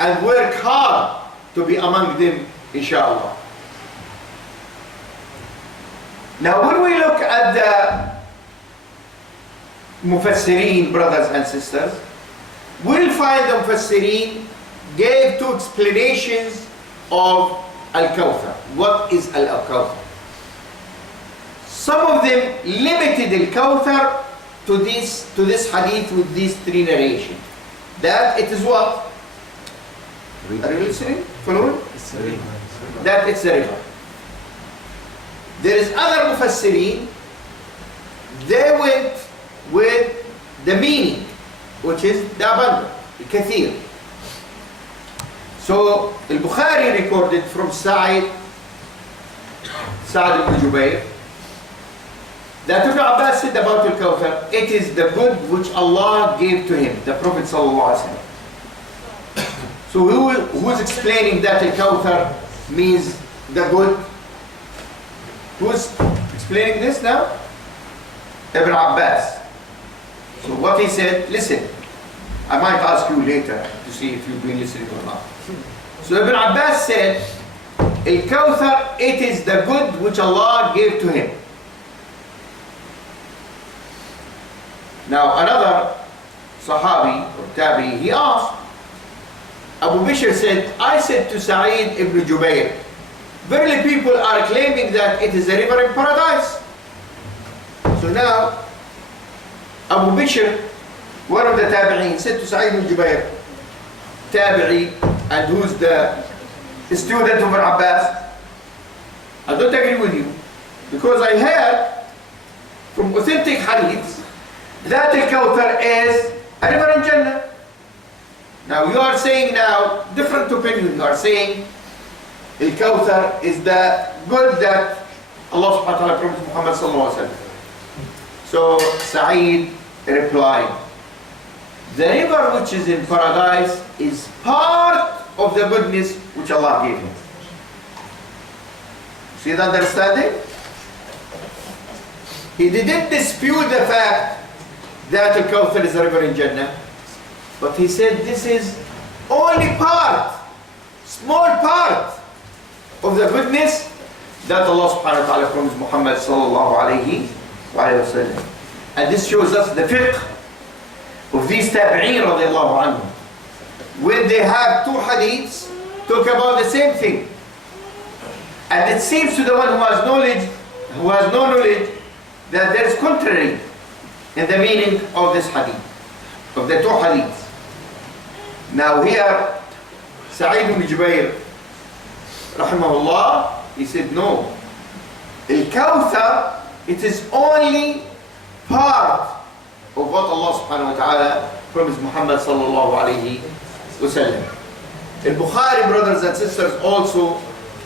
and work hard to be among them, inshallah. Now when we look at the Mufassirin, brothers and sisters, we'll find the Mufassirin gave two explanations of Al-Kawthar. What is Al-Kawthar? Some of them limited Al-Kawthar to this hadith with these three narrations. That it is what? Are you listening? Following? That it's a river. There is other Mufassirin, they went with the meaning, which is the abundant, the kathir. So Al-Bukhari recorded from Sa'id ibn Jubayr that Ibn Abbas said about Al-Kawthar, it is the good which Allah gave to him, the Prophet sallallahu alaihi wasallam. So who's explaining that Al-Kawthar means the good? Who's explaining this now? Ibn Abbas. So what he said, listen, I might ask you later to see if you've been listening or not. So Ibn Abbas said, Al-Kawthar, it is the good which Allah gave to him. Now another Sahabi or Tabi, he asked, Abu Bishr said, I said to Sa'id ibn Jubayr, verily people are claiming that it is a river in paradise. So now Abu Bishr, one of the Tabi'een, said to Sa'id ibn Jubayr, Tabi'i, and who's the student of Ibn Abbas, I don't agree with you, because I heard from authentic hadiths that Al-Kawthar is a river in Jannah. Now you are saying now, different opinion, you are saying Al-Kawthar is the good that Allah subhanahu wa ta'ala promised Muhammad sallallahu alaihi wasallam. So Sa'id replied, the river which is in paradise is part of the goodness which Allah gave him. See the understanding? He didn't dispute the fact that Al-Kawthar is a river in Jannah, but he said this is only part, small part of the goodness that Allah subhanahu wa ta'ala promised Muhammad sallallahu alayhi wa sallam. And this shows us the fiqh of these tabi'een radiallahu anhum. When they have two hadiths talk about the same thing, and it seems to the one who has no knowledge, that there is contrary in the meaning of this hadith, of the two hadiths. Now here, Sa'id ibn Jubayr, rahimahullah, he said no. Al-Kawthar, it is only part of what Allah subhanahu wa ta'ala promised Muhammad sallallahu alayhi wa sallam. Al-Bukhari, brothers and sisters, also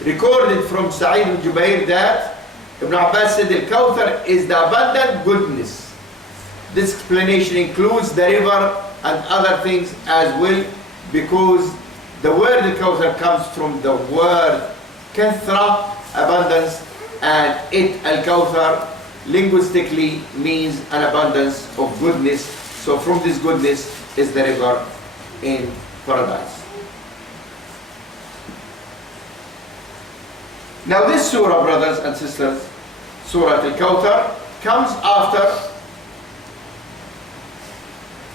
recorded from Sa'id ibn Jubayr that Ibn Abbas said Al-Kawthar is the abundant goodness. This explanation includes the river and other things as well, because the word Al-Kawthar comes from the word kathra, abundance, and it, Al-Kawthar, linguistically means an abundance of goodness. So from this goodness is the river in paradise. Now this surah, brothers and sisters, Surah Al-Kawthar, comes after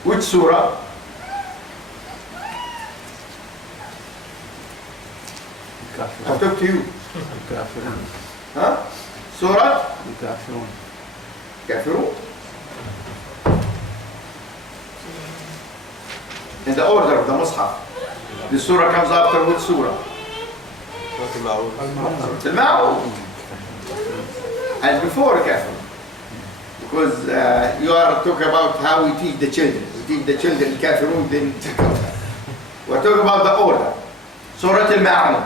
which surah? I'll talk to you. Huh? Surah? Kafirun. In the order of the Mus'haf. The surah comes after which surah? Al-Ma'un. And before Kafir. Because you are talking about how we teach the children. We teach the children Kafirun, then Al-Kawthar. We're talking about the order. Surah Al-Ma'un.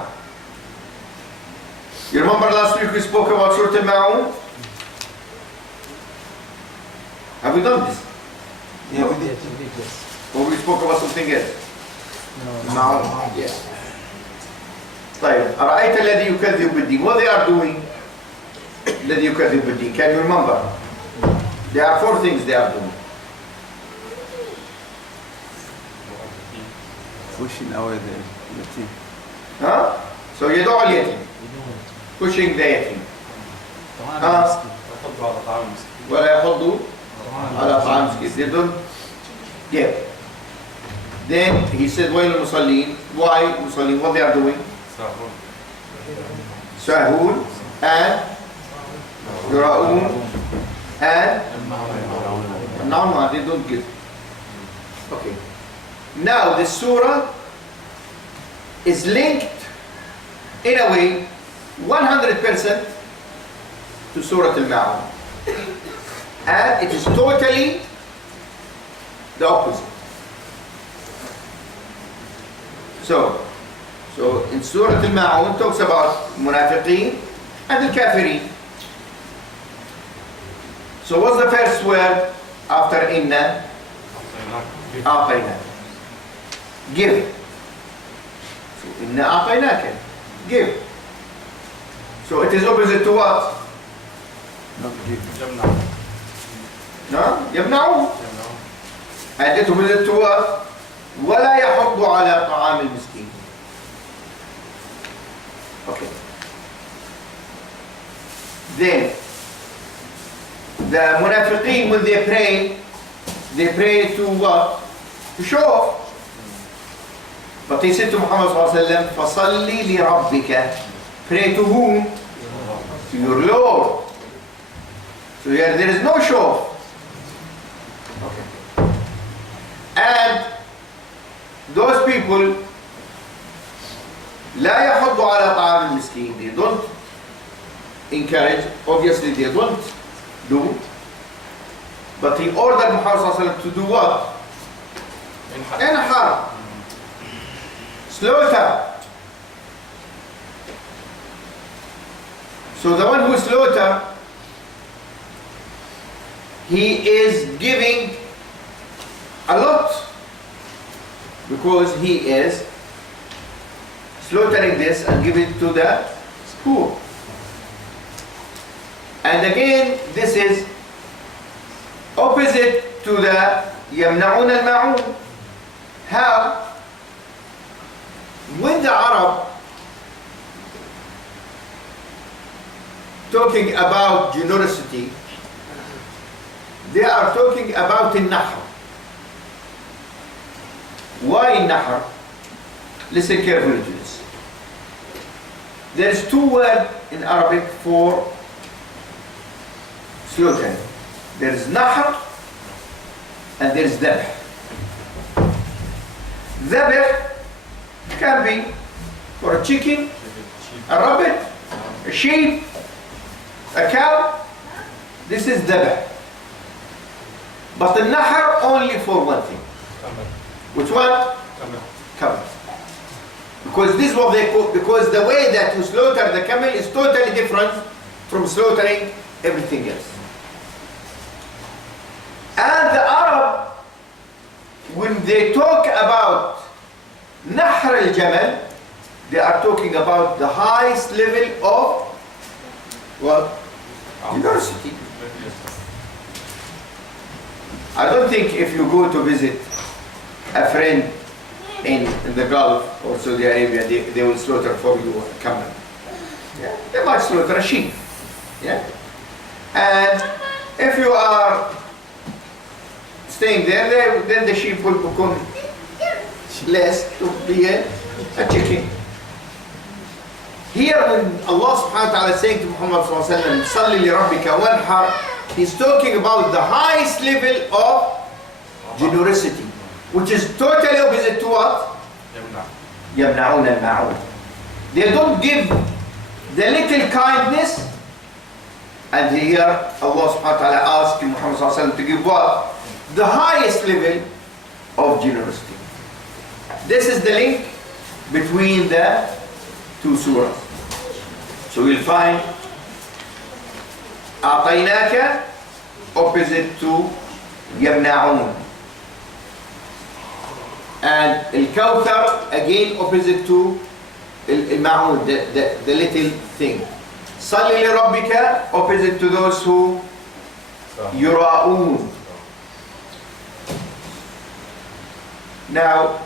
You remember last week we spoke about Surah Al-Ma'un? Have we done this? Yeah, we did. Yes. Or we spoke about something else? No. Yeah. طيب أرأيت الذي يكذب بالدين. What they are doing? الذي يكذب بالدين. Can you remember? There are four things they are doing. pushing away the thing. Huh? So يدعو اليتيم. Pushing the yatim. ولا يحضوا على طعام مسكين. They don't give. Then he said, وَيْلُ الْمُصَلِّينَ. Why Musallin? What they are doing? Sahun and Yura'un and no, they don't give. Okay. Now the surah is linked in a way 100% to Surah Al-Ma'un. And it is totally the opposite. So in Surah Al-Ma'un talks about Munafiqeen and Al-Kafirin. So what's the first word after Inna? A'tayna. Give. So Inna A'taynaka. Give. So it is opposite to what? Not give. No? يمنعون. And it is opposite to what? ولا يحض على طعام المسكين. Okay. Then the Munafiqeen, when they pray to what? To show off. But he said to Muhammad sallallahu alaihi wasallam, فَصَلِّ لِرَبِّكَ. Pray to whom? To your Lord. So here there is no show off. Okay. And those people لا يحض على طعام المسكين. They don't encourage, obviously they don't do, but he ordered Muhammad to do what? Inhar. Slaughter. So the one who slaughter, he is giving a lot, because he is slaughtering this and giving it to the poor. And again, this is opposite to the يمنعون الماعون. How? When the Arab talking about generosity, they are talking about النحر. Why النحر? Listen carefully to this. There is two words in Arabic for slaughtering. There is nahr and there is dhabh. Dhabh can be for a chicken, a rabbit, a sheep, a cow. This is dhabh. But the nahr only for one thing. Which one? Camel. Because this is what they call, because the way that you slaughter the camel is totally different from slaughtering everything else. And the Arab, when they talk about Nahr al-Jamal, they are talking about the highest level of what? Generosity. I don't think if you go to visit a friend in the Gulf or Saudi Arabia, they will slaughter for you a camel. Yeah? They might slaughter a sheep. Yeah? And if you are staying there, then the sheep will become less to be a chicken. Here when Allah subhanahu wa ta'ala is saying to Muhammad sallallahu alayhi wa sallam, صَلِّ لِرَبِّكَ وَانْحَرْ, he's talking about the highest level of generosity, which is totally opposite to what? يَمْنَعُونَ الْمَعُونَ. They don't give the little kindness, and here Allah subhanahu wa ta'ala asks Muhammad sallallahu alayhi wa sallam to give what? The highest level of generosity. This is the link between the two surahs. So we'll find أعطيناك opposite to يمنعون, and Al-Kawthar again opposite to المعون, the little thing. صل لربك opposite to those who يراؤون. Now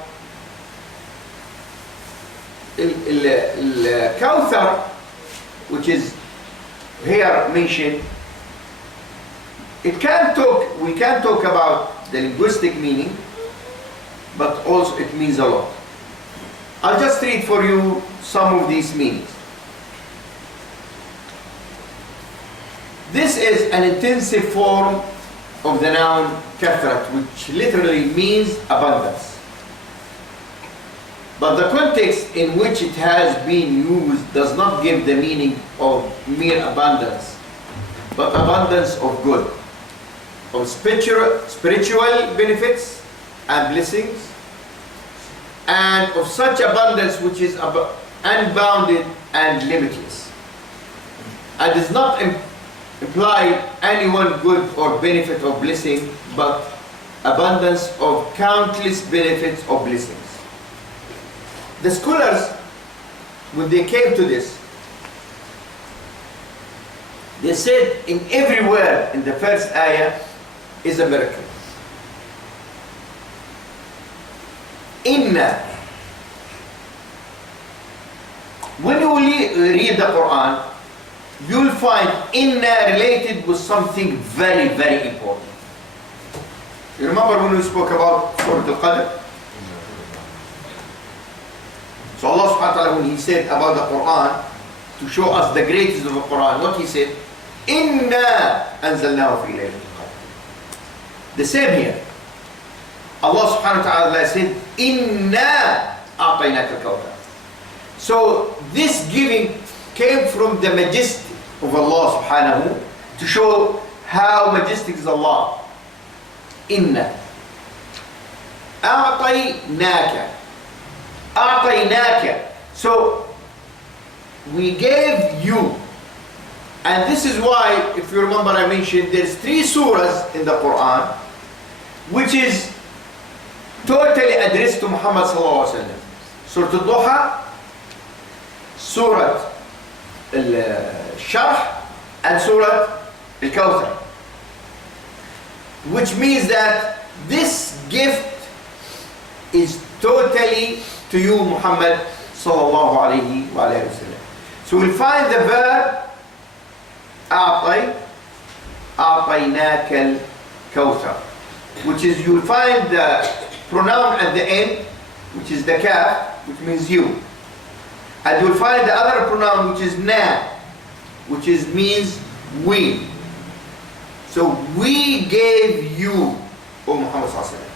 Kauthar, which is here mentioned, we can talk about the linguistic meaning, but also it means a lot. I'll just read for you some of these meanings. This is an intensive form of the noun kathrat, which literally means abundance. But the context in which it has been used does not give the meaning of mere abundance, but abundance of good, of spiritual benefits and blessings, and of such abundance which is unbounded and limitless, and does not imply any one good or benefit or blessing, but abundance of countless benefits or blessings. The scholars, when they came to this, they said in every word in the first ayah is a miracle. Inna. When you read the Quran, you'll find inna related with something very, very important. You remember when we spoke about Surah Al-Qadr? So Allah subhanahu wa ta'ala, when He said about the Quran, to show us the greatness of the Quran, what He said? Inna anzalnahu fi laylatil qadr. The same here. Allah subhanahu wa ta'ala said, Inna a'tainaka al-Kawthar. So this giving came from the majesty of Allah subhanahu to show how majestic is Allah. Inna a'tainaka. A'tainaka. So we gave you. And this is why, if you remember, I mentioned there's 3 surahs in the Quran which is totally addressed to Muhammad sallallahu alaihi wasallam. Surah Al-Duha, Surah Al-Sharh, and Surah Al-Kawthar. Which means that this gift is totally to you, Muhammad sallallahu alaihi wasallam. So we'll find the verb أعطيناك الكوثر, which is, you'll find the pronoun at the end, which is the kaf, which means you. And you'll find the other pronoun, which is na, which is means we. So we gave you, O Muhammad sallallahu alaihi wasallam.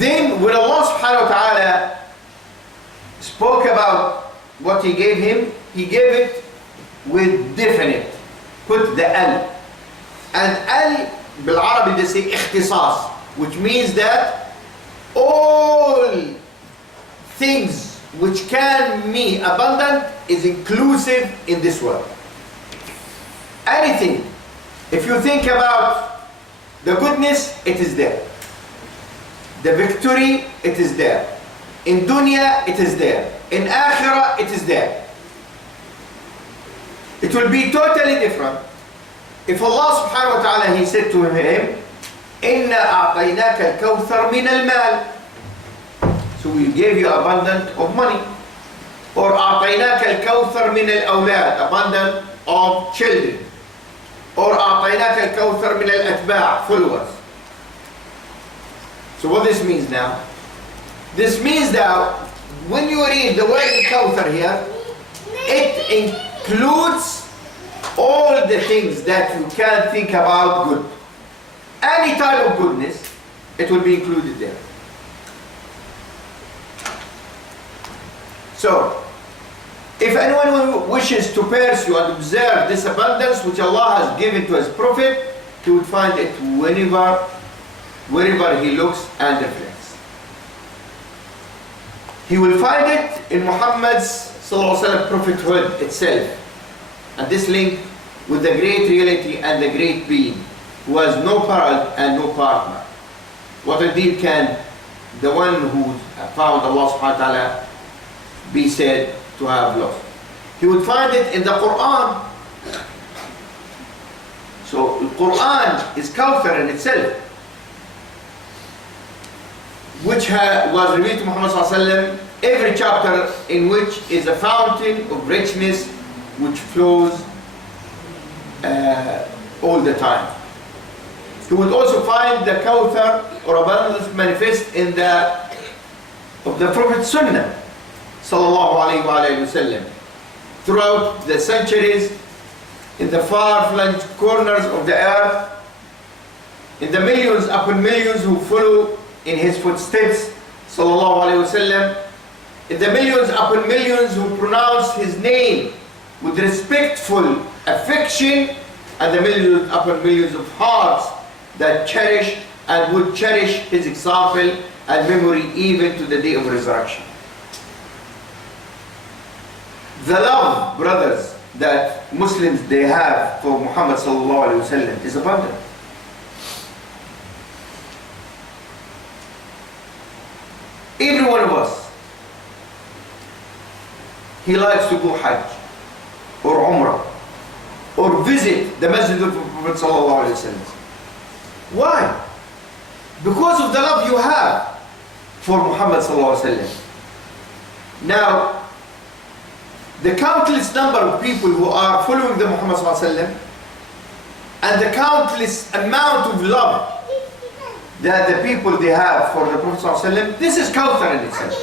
Then when Allah subhanahu wa ta'ala spoke about what He gave him, He gave it with definite. Put the al. And al, بالعربي they say اختصاص, which means that all things which can mean abundant is inclusive in this world. Anything. If you think about the goodness, it is there. The victory, it is there. In dunya, it is there. In akhirah, it is there. It will be totally different if Allah subhanahu wa ta'ala, He said to him, إِنَّا أَعْطَيْنَاكَ الْكَوْثَرَ مِنَ الْمَالِ. So we gave you abundant of money. Or أَعْطَيْنَاكَ الْكَوْثَرَ مِنَ الْأَوْلَادِ, abundant of children. Or أَعْطَيْنَاكَ الْكَوْثَرَ مِنَ الْأَتْبَاعِ, followers. So what this means now? This means that when you read the word Kauthar here, it includes all the things that you can think about good. Any type of goodness, it will be included there. So, if anyone wishes to pursue and observe this abundance which Allah has given to His Prophet, he would find it wherever he looks and reflects. He will find it in Muhammad's prophethood itself, and this link with the great reality and the great being who has no parallel and no partner. What indeed can the one who found Allah subhanahu wa ta'ala be said to have lost? He would find it in the Quran. So the Quran is Kauthar in itself. which was revealed to Muhammad sallallahu alaihi wasallam, every chapter in which is a fountain of richness which flows all the time. You would also find the Kauthar or abundance manifest in the Prophet Sunnah sallallahu alaihi wasallam throughout the centuries, in the far-flung corners of the earth, in the millions upon millions who follow in his footsteps sallallahu alaihi wasallam, in the millions upon millions who pronounce his name with respectful affection, and the millions upon millions of hearts that cherish and would cherish his example and memory even to the day of resurrection. The love, brothers, that Muslims they have for Muhammad sallallahu alaihi wasallam is abundant. Every one of us, he likes to go Hajj or Umrah or visit the Masjid of Prophet sallallahu alaihi wasallam. Why? Because of the love you have for Muhammad sallallahu alaihi wasallam. Now, the countless number of people who are following the Muhammad sallallahu alaihi wasallam and the countless amount of love that the people they have for the Prophet sallallahu alaihi wasallam, this is Kauthar in itself,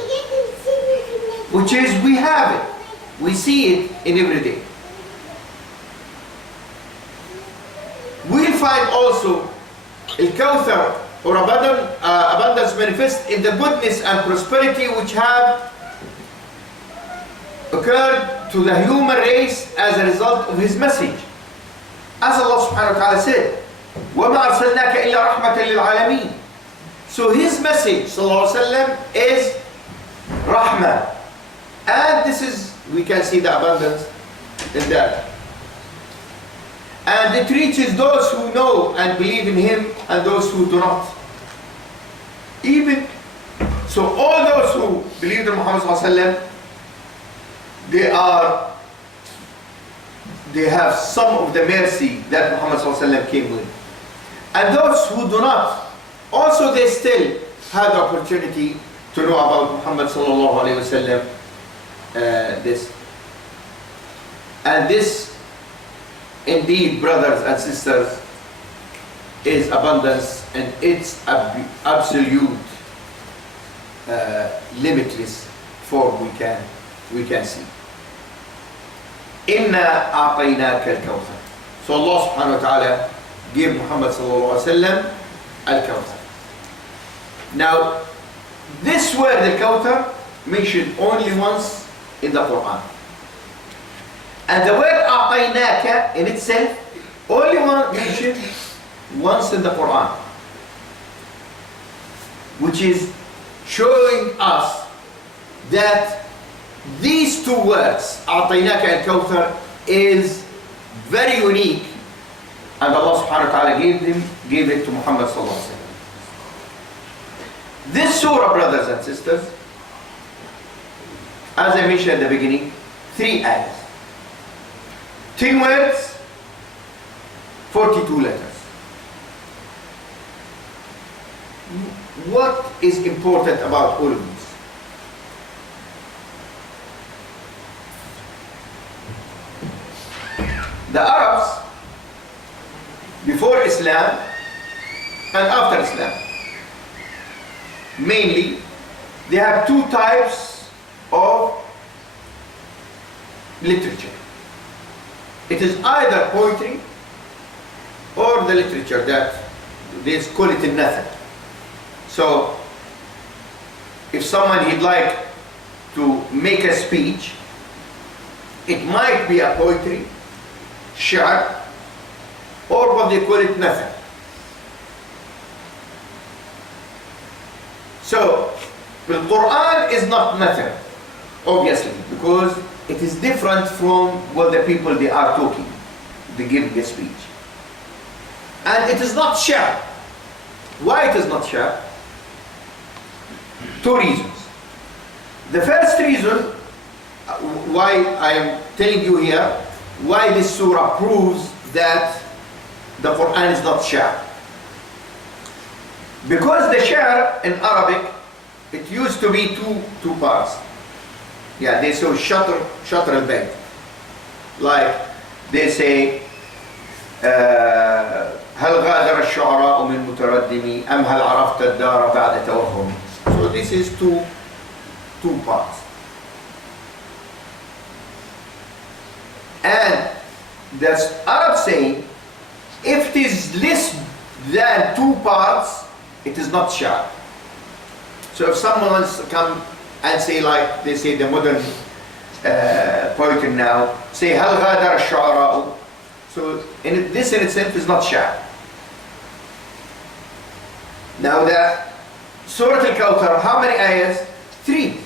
which is we have it, we see it in every day. We'll find also Al-Kawthar or abundance manifest in the goodness and prosperity which have occurred to the human race as a result of his message. As Allah subhanahu wa ta'ala said, وَمَا أَرْسَلْنَاكَ إِلَّا رَحْمَةً لِلْعَالَمِينَ. So his message sallallahu alaihi wasallam is rahmah, and this is, we can see the abundance in that. And it reaches those who know and believe in him and those who do not. Even so, all those who believe in Muhammad sallallahu alaihi wasallam, they have some of the mercy that Muhammad sallallahu alaihi wasallam came with. And those who do not, also they still have the opportunity to know about Muhammad sallallahu alaihi wasallam. This. And this, indeed, brothers and sisters, is abundance, and it's absolute, limitless form we can see. Inna a'tainaka al-Kawthar. So Allah subhanahu wa ta'ala gave Muhammad sallallahu alaihi wasallam al-Kawthar. Now, this word al-Kawthar mentioned only once in the Quran. And the word a'tainaka in itself only mentioned once in the Quran, which is showing us that these two words, a'tainaka al-Kawthar, is very unique, and Allah subhanahu wa ta'ala gave it to Muhammad sallallahu alaihi wasallam. This surah, brothers and sisters, as I mentioned at the beginning, 3 ayahs, 10 words, 42 letters. What is important about all of this? The Arabs, before Islam and after Islam, mainly, they have 2 types of literature. It is either poetry or the literature that they call it al-nathar. So, if someone he'd like to make a speech, it might be a poetry, shi'r, or what they call it nathar. So, the Quran is not nathar, obviously, because it is different from what the people they are talking, they give a speech. And it is not shi'r. Why it is not shi'r? 2 reasons. The first reason why I am telling you here, why this surah proves that the Quran is not shi'r. Because the shi'r in Arabic it used to be two parts. Yeah, they say شطر البيت. Like they say هل غادر الشعراء من متردمي أم هل عرفت الدار بعد توهم. So this is two parts. And the Arab saying, if it is less than 2 parts, it is not shar. So if someone wants to come and say, like they say the modern poetry now, say هل غادر الشعراء. So this in itself is not shar. Now the Surah Al-Kawthar, how many ayahs? 3.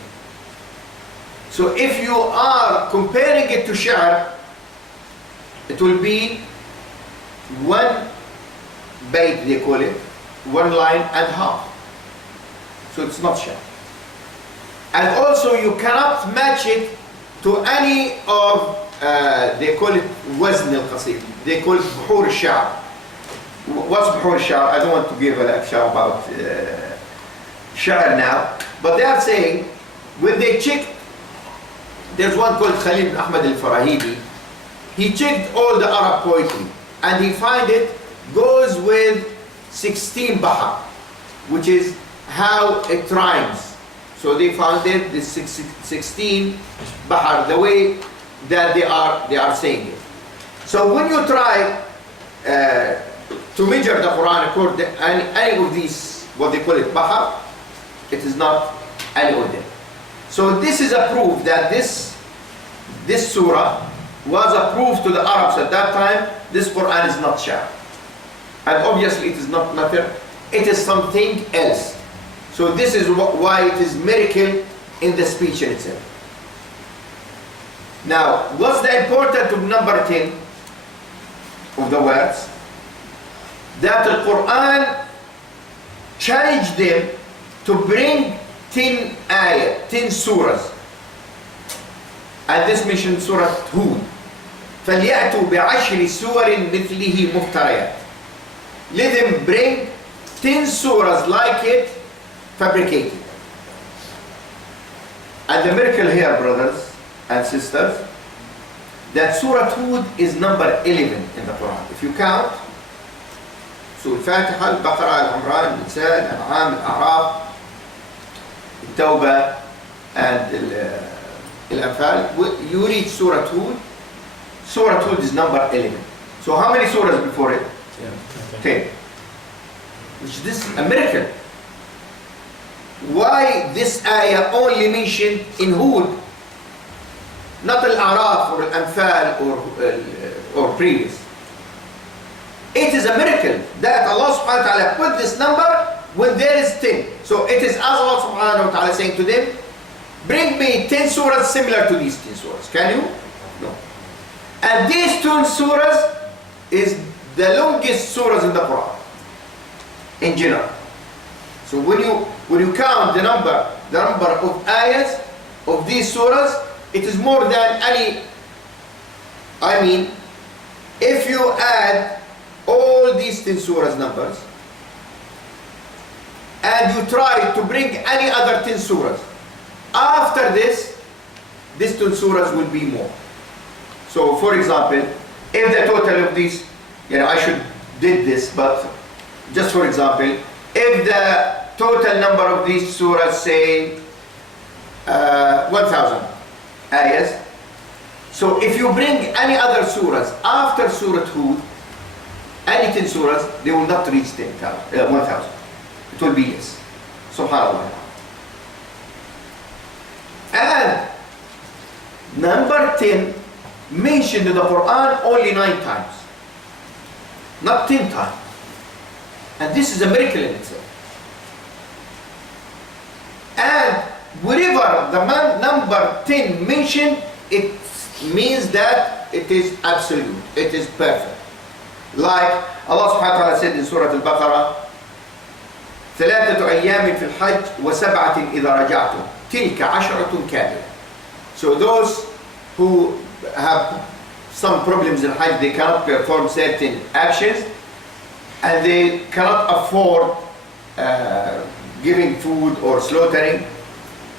So if you are comparing it to shar, it will be 1 bayt, they call it, 1 line and half. So it's not shar. And also you cannot match it to any of, they call it wazn al-qasid. They call it بحور الشعر. What's بحور الشعر? I don't want to give a lecture about sha'ar now. But they are saying, when they check, there's one called Khalil ibn Ahmad al-Farahidi. He checked all the Arab poetry and he find it goes with 16 bahar, which is how it rhymes. So they found it this 16 bahar, the way that they are saying it. So when you try to measure the Quran according to any of these, what they call it bahar, it is not any of them. So this is a proof that this surah was a proof to the Arabs at that time. This Quran is not shar, and obviously it is not matter. It is something else. So this is why it is miracle in the speech in itself. Now, what's the importance of number 10 of the words? That the Quran changed them to bring 10 ayah, 10 surahs. And this mentioned Surah Hud. فَلْيَأْتُوا بِعَشْرِ سُوَرٍ مِثْلِهِ مُفْتَرَيَاتٍ. Let them bring 10 surahs like it, fabricated. And the miracle here, brothers and sisters, that Surah Hud is number 11 in the Quran. If you count, Surah Al-Fatiha, Al-Baqarah, Al-Imran, Al-Nisaa, Al-An'am, Al-A'raf, Al-Tawbah, and Al-Anfal, you read Surah Hud. Surah Hud is number 11. So how many surahs before it? 10. Which this is a miracle. Why this ayah only mentioned in Hud, not Al-A'raf or Al-Anfal or previous? It is a miracle that Allah subhanahu wa ta'ala put this number when there is 10. So it is as Allah subhanahu wa ta'ala saying to them, bring me 10 surahs similar to these 10 surahs. Can you? No. And these 10 surahs is the longest surahs in the Quran in general. So when you count the number of ayahs of these surahs, it is more than any. I mean, if you add all these 10 surahs numbers and you try to bring any other 10 surahs after this, these 10 surahs will be more. So for example, if the total of these, I should did this, but just for example, if the total number of these surahs say 1,000 ayahs, so if you bring any other surahs after Surah Hud, any 10 surahs, they will not reach 1,000. It will be less. SubhanAllah. And number 10 mentioned in the Quran only 9 times, not 10 times. And this is a miracle in itself. And wherever the number 10 mentioned, it means that it is absolute, it is perfect. Like Allah subhanahu wa ta'ala said in Surah Al-Baqarah, ثلاثة أيام في الحج وسبعة إذا رجعتم تلك عشرة كاملة. So those who have some problems in Hajj, they cannot perform certain actions and they cannot afford giving food or slaughtering.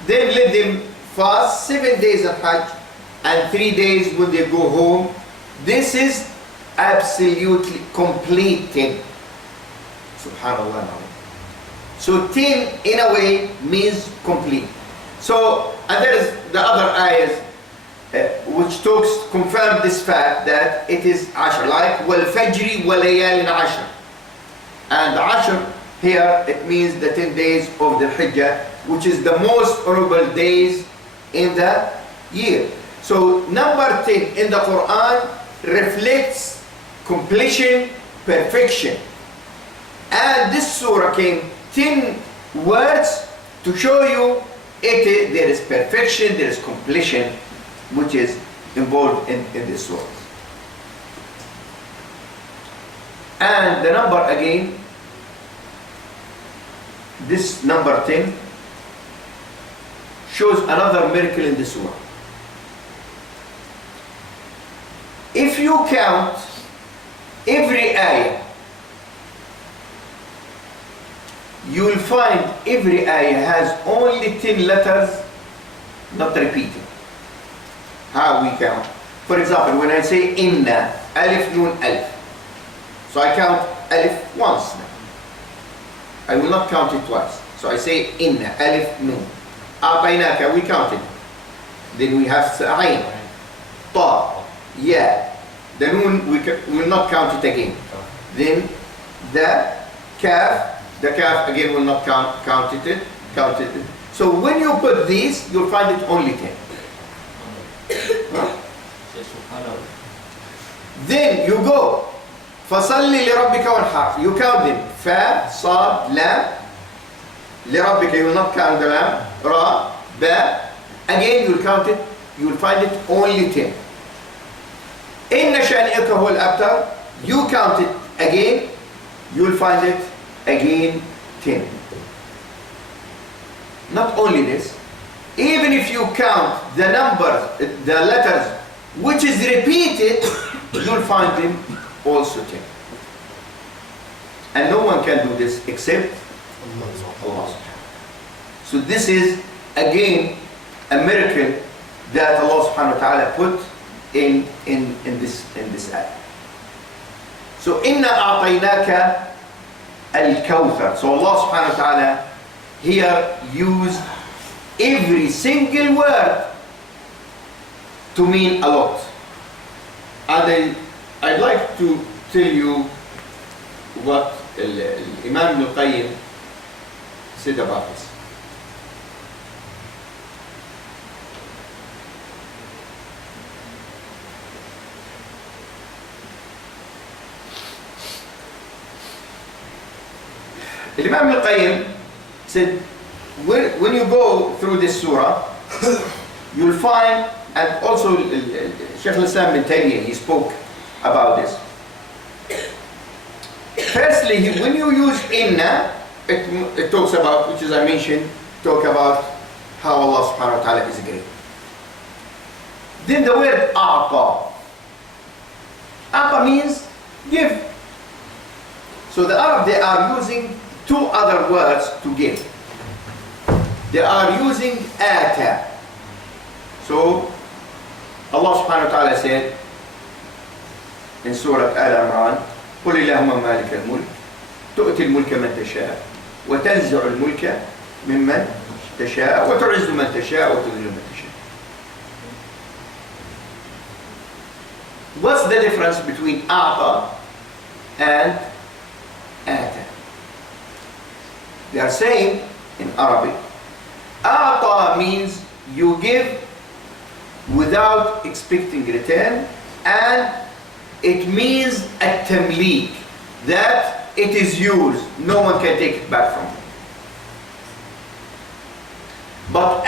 Then let them fast 7 days at Hajj and 3 days when they go home. This is absolutely complete 10. Subhanallah. So 10 in a way means complete. So, and there is the other ayahs which confirm this fact that it is Ashr, like wal fajri wa layalin Ashr. And Ashr here it means the 10 days of the Hijjah, which is the most honorable days in the year. So number 10 in the Quran reflects completion, perfection. And this surah came 10 words to show you there is perfection, there is completion, which is involved in this surah. And the number again, this number 10 shows another miracle in the surah. If you count every ayah, you will find every ayah has only 10 letters, not repeated. How we count? For example, when I say inna, alif, nun, alif. So I count alif once now. I will not count it twice. So I say inna, alif, nun. A'tainaka, we counted. Then we have sa'ain, ta, ya. The nun, we will not count it again. Then the kaf again will not count it. So when you put these, you'll find it only 10. Huh? Then you go فَصَلِّ لِرَبِّكَ وَانْحَرْ. You count them. Fa, Sad, Lam. لِرَبِّكَ, you will not count the Lam. Ra, Ba. Again you will count it. You will find it only 10. إِنَّ شَانِئَكَ هُوَ الْأَبْتَرُ. You count it again. You will find it again 10. Not only this, even if you count the numbers, the letters which is repeated, you'll find them also 10. And no one can do this except Allah. So this is again a miracle that Allah subhanahu wa ta'ala put in this ayah. So inna a'tainaka Al-Kawthar. So Allah subhanahu wa ta'ala here used every single word to mean a lot. And I'd like to tell you what Imam Ibn Qayyim said about this. Imam Ibn Qayyim said, when you go through this surah, you'll find, and also Shaykh al-Islam bin Taymiyyah, he spoke about this. Firstly, when you use inna, it talks about, which as I mentioned, talk about how Allah subhanahu wa ta'ala is great. Then the word a'ta. A'ta means give. So the Arab, they are using two other words to give. They are using ata. So Allah subhanahu wa ta'ala said in Surah Al-Imran, قل اللهم مالك الملك تؤتي الملك من تشاء وتنزع الملك ممن تشاء وتعز من تشاء وتذل من تشاء. What's the difference between a'ta and ata? They are saying in Arabic, a'ta means you give without expecting return, and it means at-tamlik, that it is yours, no one can take it back from you. But